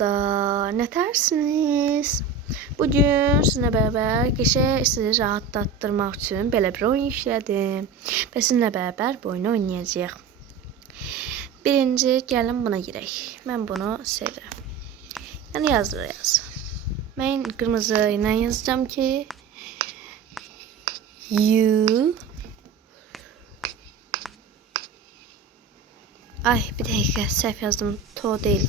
Ne tersiniz? Bugün sizinle beraber gece sizi rahatlattırmak için böyle bir oyun işledim. Ve sizinle beraber bu oyunu oynayacağıq. Birinci gelin buna girək. Ben bunu sevirəm. Yani yaz. Ben kırmızı ile yazacağım ki you. Ay bir dakika səhv yazdım. To değil.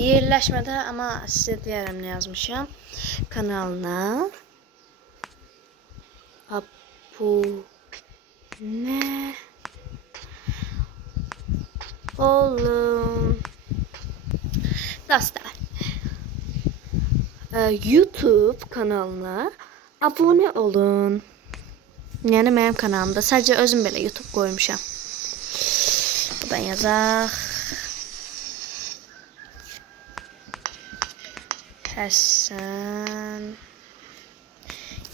Yerləşmədə ama sizə deyərəm nə yazmışam. Kanalına abunə olun. Dostlar, YouTube kanalına abunə olun. Yəni mənim kanalımda sadəcə özüm belə YouTube qoymuşam. Buradan yazaq. Həsən.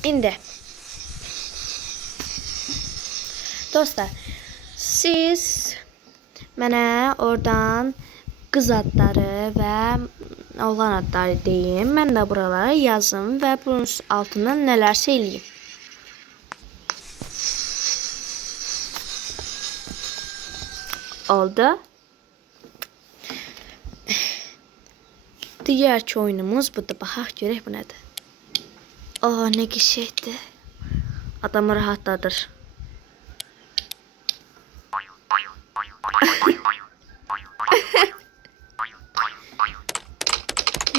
İndi dostlar, siz mənə oradan qız adları və oğlan adları deyin. Mən də buralara yazım və bunun altından nələrsə eləyim. Oldu. Diğerki oyunumuz budur. Baxaq görək bu nədir. Aa, nə qəşəngdir. Adamı rahatladır.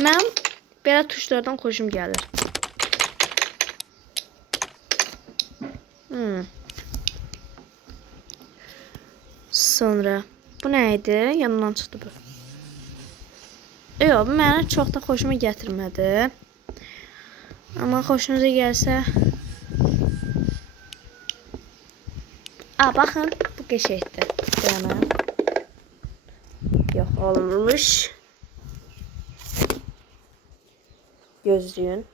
Mən belə tuşlardan xoşum gəlir. Sonra bu nə idi? Yanından çıxdı bu. Yox, bu mənə çox da xoşuma gətirmədi. Amma xoşunuza gəlsə. Baxın, bu qəşəngdir. Dayanın. Yox, olmamış. Gözlüyün.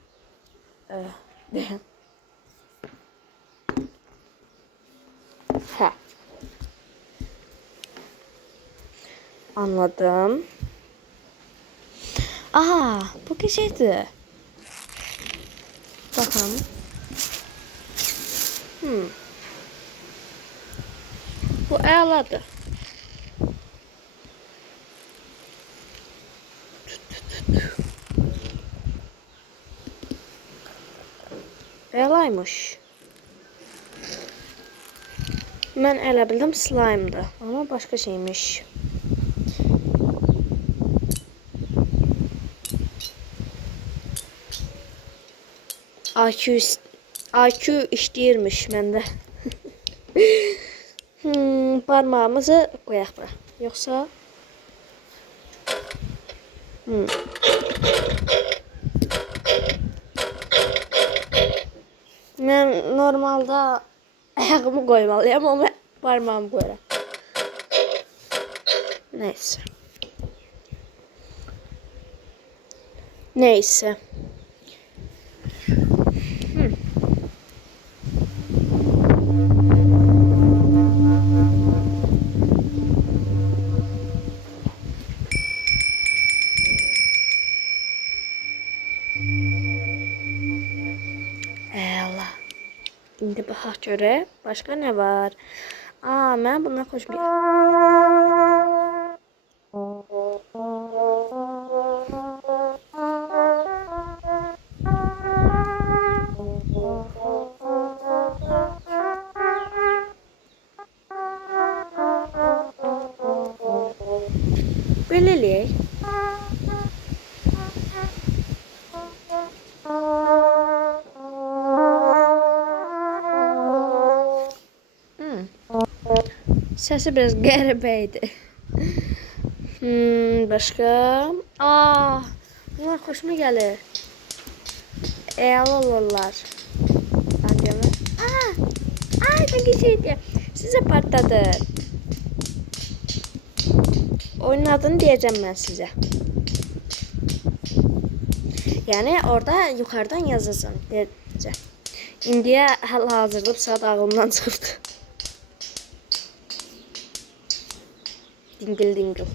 Hə. Anladım. Aha, bu qəşəngdir. Baxın. Bu əladır. Əlaymış. Mən elə bildim slime'dı. Ama başka şeymiş. AQ işləyirmiş məndə. Parmağımızı qoyaq bura. Yoxsa mən normalda ayağımı qoymalıyam ama parmağımı qoyuram. Neyse. İndi baxaq görək. Başqa nə var? Mən bundan xoşum gəlir. Belə eləyək. Sesi biraz qəribəydi. Başqa? Bunlar xoşuma gəlir. Olurlar. Ay, nə qəşəngdir. Sizə partladı. Oyunun adını diyeceğim ben size. Yani orada yukarıdan yazasan. İndiyə hal-hazırda saat ağlımdan çıxıbdı. Dingil dingil.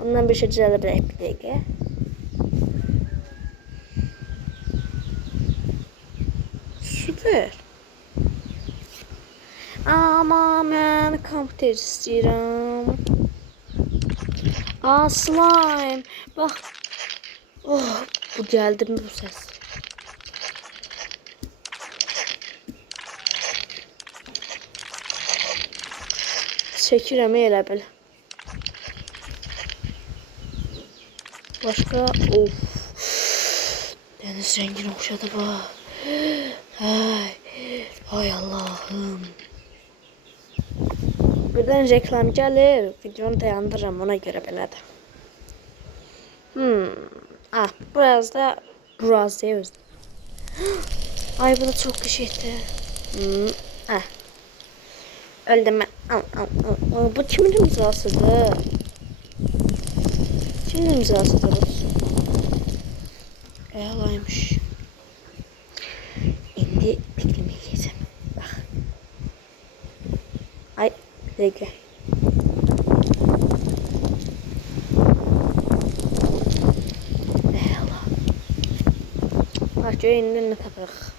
Bundan bir şey düzələ bir dəqiqə. Süper. Ama mən kompüter istəyirəm. Slime. Bak. Oh, bu geldi mi bu ses? Çəkirəm elə bil. Başka of. Deniz rengine oxşadı bu. Ay Allah'ım. Birden reklam gelir. Videonu dayandırırım ona göre belədir. Biraz değil. Ay bu da çok kışıydı. Öldüm ben. Bu kimin imzasıdır? Kimin imzasıdır bu? Eyalaymış. Şimdi piklimi yiyeceğim. Bak. Ay bir dakika. Eyvallah. Bak göğünden ne taparıq.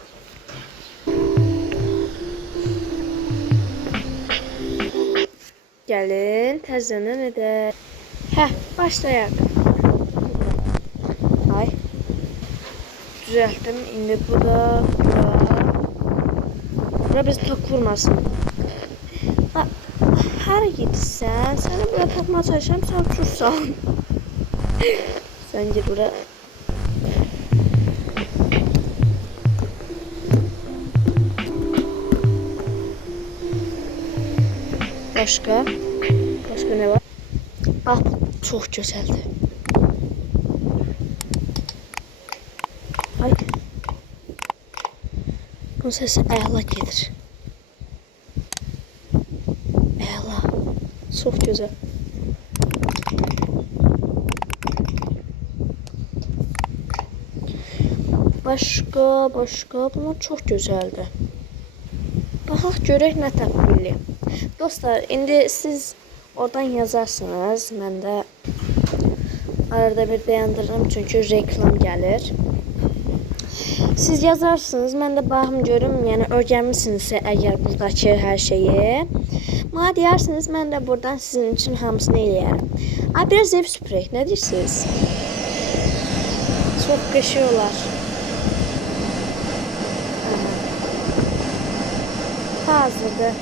Gəlin təzədən edək. Başlayaq. Ay. Düzelttim. Şimdi bu da bura bizi tok vurmasın. Her gitsen sana burada takmaya çalışacağım, sen uçursan. Sen git buraya. Başka ne var? Çok güzeldi. Ay. Bu ses ayağla gelir. Ayağla. Çok güzel. Başka bunlar çok güzeldi. Baxaq görək nə tapa bilərik. Dostlar, indi siz oradan yazarsınız. Mən də arada bir dayandırırım çünkü reklam gelir. Siz yazarsınız, mən də baxım görüm, yəni öyrənmisinizsə əgər buradakı hər şeyi. Mənə deyirsiniz, mən də buradan sizin için hamısını eləyərəm. Biraz ev süpürək, nə deyirsiniz? Çox qəşiyorlar. Hazırdır.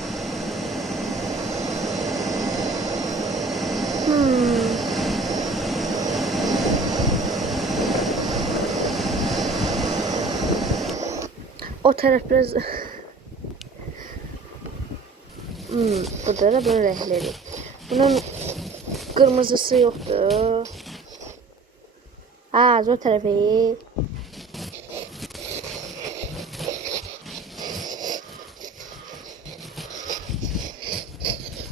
O taraf biraz burada da böyle renkleri. Bunun kırmızısı yoktu. O tarafı.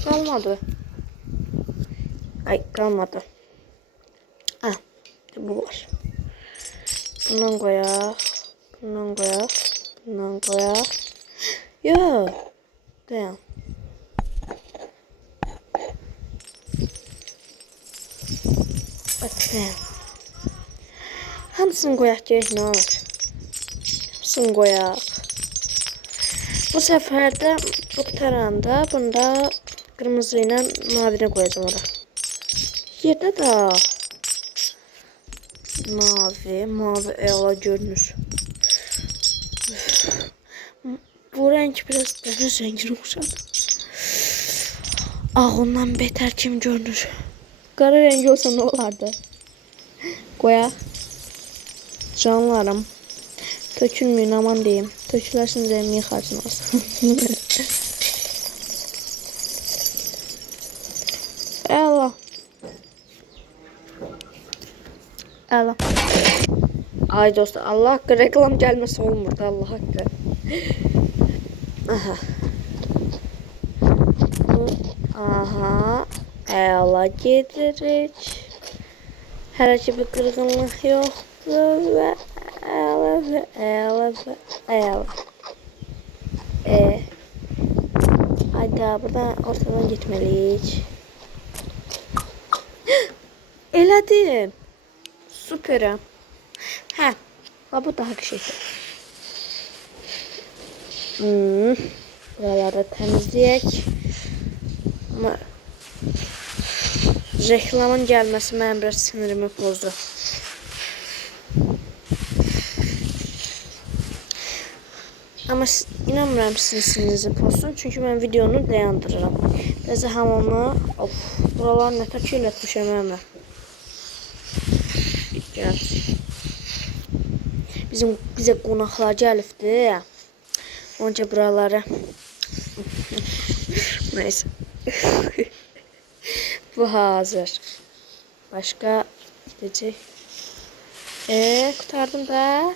Kalmadı. Ay kalmadı. Bu var. Bundan koyak. Bundan koyak. Bundan koyak. Yo. Dayan. Bak dayan. Hamısını koyak gerek ne olur. Hamısını koyak. Bu sefer de bu tarafında bunda kırmızı ile mavine koyacağım oraya. Yerde de mavi ela görünür. Bu renk biraz deniz rengine oxşadı. Ondan beter kim görünür? Qara rengi olsa ne olardı? Qoyaq. Canlarım. Tökülməyin, aman deyim. Tökülərsiniz evimi yıxarsınız. Ela. Ay dostlar, Allah haqqı reklam gəlməsə olmurdu, Allah haqqı. Ela gedirik. Hər ki bir qırğınlıq yoxdur və əla. Hayda, buradan ortadan gitmeliyik. Elədim. Süperəm. Hə, bu daha şeydir. Buraları təmizləyək. Ama reklamın gəlməsi mənim biraz sinirimi pozdu. Ama inanmıram sizin sinirinizi pozsun. Çünkü ben videonu dayandırıram. Bəzi hamamı, buralar nə tək elətmişəm mən. Bizə qonaqlar gəlibdi. Onca buraları. Neyse. Bu hazır. Başka gidecek. Kurtardım da.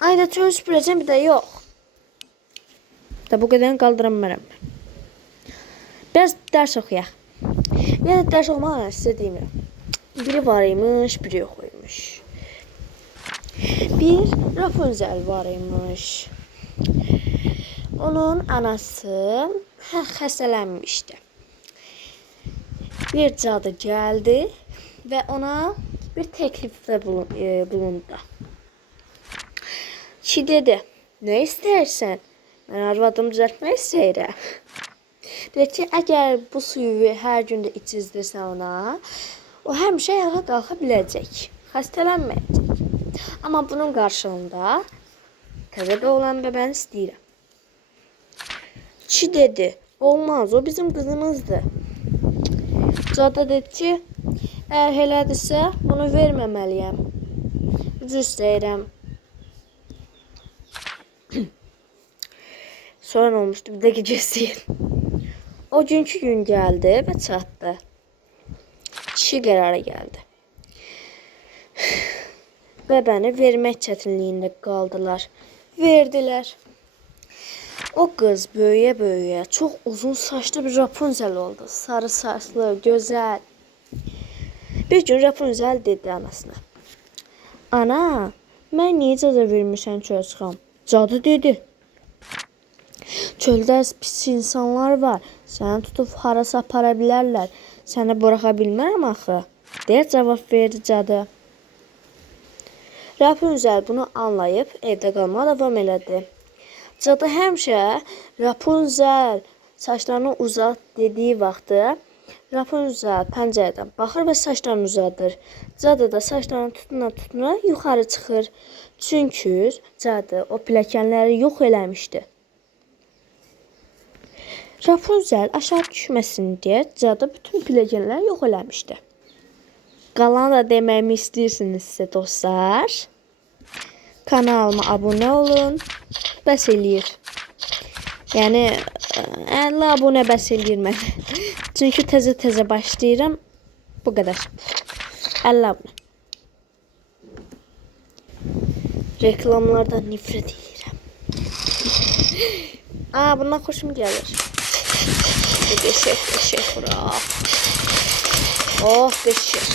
Ayda tüyün süpürəcəm, bir də yox. Da bu qədərini qaldıramıram. Biraz dərs oxuyaq. Yəni dərs oxumaq sizə demirəm. Biri var imiş, biri yox imiş. Bir Rapunzel var imiş. Onun anası xəstələnmişdi. Bir cadı gəldi və ona bir təklifdə bulundu. Ki dedi, ne istersen? Ben arvadımı düzeltmek istəyirəm. Dedi ki, əgər bu suyu hər gün də içizdirsən ona, o həmişə ayağa qalxa biləcək, xəstələnməyəcək. Amma bunun qarşılığında təzə doğulan bəbəni istəyirəm. Ki dedi, olmaz, o bizim qızımızdır. Cadı dedi ki, əgər elədirsə, bunu verməməliyəm. Üzr istəyirəm. Sonra olmuştu, bir dakika göstereyim. O günkü gün geldi ve çatdı. Kişi karara geldi. Bəbəni vermək çətinliyində qaldılar. Verdiler. O kız böyüyə çok uzun saçlı bir Rapunzel oldu. Sarı saçlı, güzel. Bir gün Rapunzel dedi anasına. Ana, mən niyə cəza vermişsən çölə çıxam? Cadı dedi. Çöldə pis insanlar var. Səni tutub harasa apara bilərlər. Səni buraxa bilmərəm axı. Deyə cavab verdi cadı. Rapunzel bunu anlayıb evdə qalmağa davam elədi. Cadı həmişə Rapunzel saçlarını uzat dediyi vaxtı Rapunzel pəncərədən baxır və saçlarını uzadır. Cadı da saçlarını tutuna yuxarı çıxır. Çünki cadı o pilləkənləri yox eləmişdi. Rapunzel aşağı düşməsin deyə cadı bütün pilləkənləri yox eləmişdi. Qalanı da deməyimi istəyirsinizsə dostlar, kanalıma abunə olun. Bəs eləyir. Yəni 50 abunə bəs eləyir mənə. Çünki təzə başlayıram. Bu qədər. 50 abunə. Reklamlardan nifrət edirəm. Bundan xoşum gəlir. Qəşəng bura. Oh, qəşəng.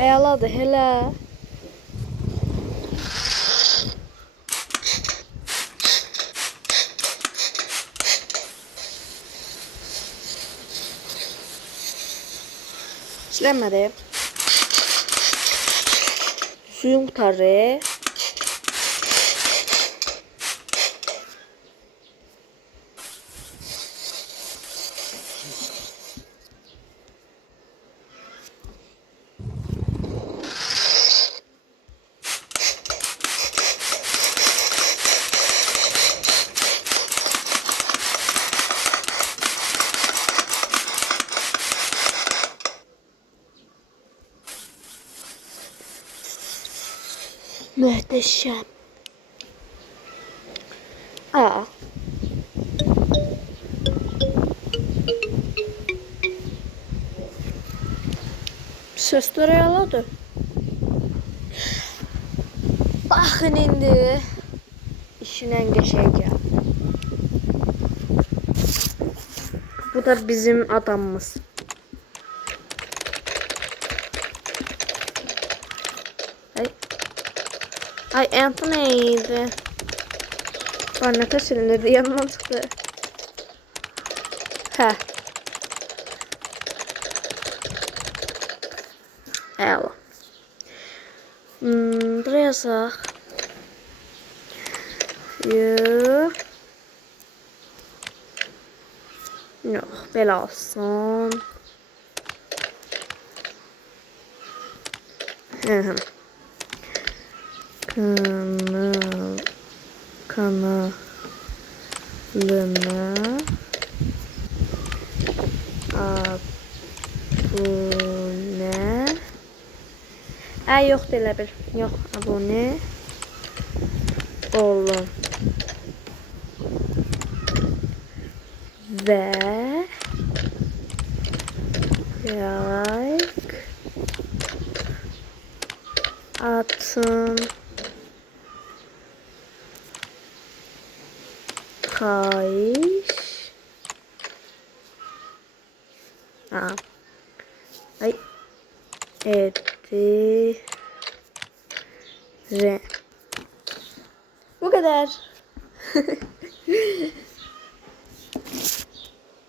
Əladır hələ. İşlənmədi. Suyum qurtardı. Muhteşem. Sesler ayarladı. Bakın indi. İşin en geçerken. Bu da bizim adamımız. Ay. Ay Anthony neydi? Bana nefes elinirdi yanıma çıktı. Heh. Eyvallah. Buraya sak. Yok. Yok. Böyle olsun. Hı. Kanalına abone. Yok deyə bir. Yok abone olun. Ve like atın. Kayış. Ay. Etti. Bu kadar.